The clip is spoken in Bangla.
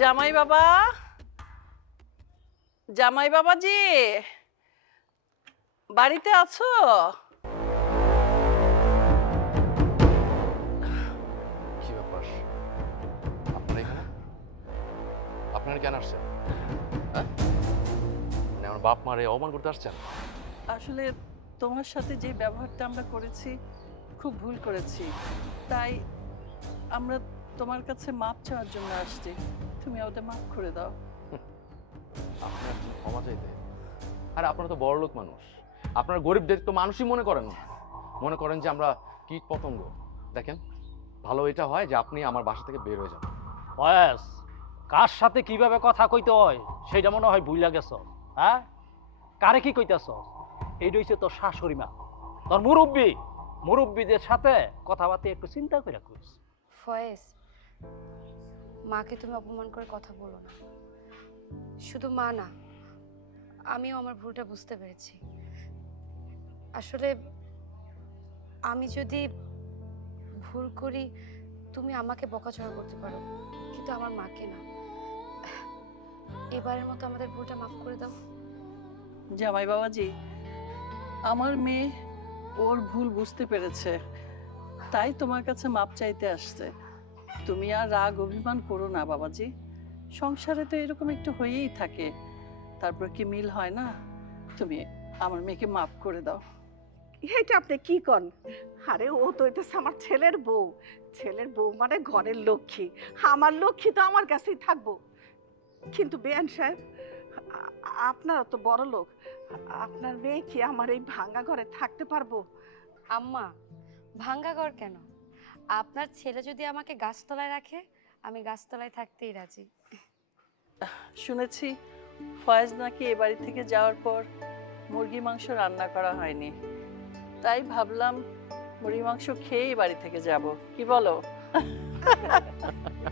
জামাই বাবা? জামাই বাবাজি বাড়িতে আছো? কি ব্যাপার? আপনারা এখানে? আপনারা কেন আসছেন? হ্যাঁ? মানে আমার বাপ মারে অপমান করতে আসছেন? আসলে তোমার সাথে যে ব্যবহারটা আমরা করেছি খুব ভুল করেছি। তাই আমরা তোমার কাছে মাপ চাওয়ার জন্য আসছি। তুমি আমাদের মাফ করে দাও। আপনার জন্য ক্ষমা চাইতে। আর আপনারা তো বড় লোক মানুষ। আপনারা গরিবদের তো মানুষই মনে করেন না। মনে করেন যে আমরা কীট পতঙ্গ। দেখেন ভালো এটা হয় যে আপনি আমার বাসা থেকে বের হয়ে যান। বয়স কার সাথে কীভাবে কথা কইতে হয় সেটা মনে হয় ভুইলা গেছ। হ্যাঁ? কারে কি কইতেছ? এই হইছে তোর শাশুড়ি মা। তোর মুরব্বী। মুরব্বীদের সাথে কথাবার্তা একটু চিন্তা করে কইস। ফয়েজ মাকে তুমি অপমান করে কথা বলো না। শুধু মা না, আমিও আমার ভুলটা বুঝতে পেরেছি। আসলে আমি যদি ভুল করি, তুমি আমাকে বকাঝকা করতে পারো, কিন্তু আমার মাকে না। এবারের মতো আমাদের ভুলটা মাফ করে দাও। জামাই বাবাজি, আমার মেয়ে ওর ভুল বুঝতে পেরেছে, তাই তোমার কাছে মাপ চাইতে আসছে। তুমি আর রাগ অভিমান করো না বাবাজি। সংসারে তো এরকম একটু হয়েই থাকে। তারপর কি মিল হয় না? তুমি আমার মেয়েকে মাফ করে দাও। এইটা আপনি কি কন? আরে ও তো হইতেছে আমার ছেলের বউ। ছেলের বউ মানে ঘরের লক্ষ্মী। আমার লক্ষ্মী তো আমার কাছেই থাকব। কিন্তু বেয়ান সাহেব আপনারা তো বড় লোক। আপনার মেয়ে কি আমার এই ভাঙা ঘরে থাকতে পারব? আম্মা ভাঙ্গা ঘর কেন? আপনার ছেলে যদি আমাকে গাছতলায় রাখে, আমি গাছতলায় থাকতেই রাজি। শুনেছি ফয়েজ নাকি এ বাড়ি থেকে যাওয়ার পর মুরগি মাংস রান্না করা হয়নি। তাই ভাবলাম মুরগি মাংস খেয়ে এ বাড়ি থেকে যাব। কি বলো?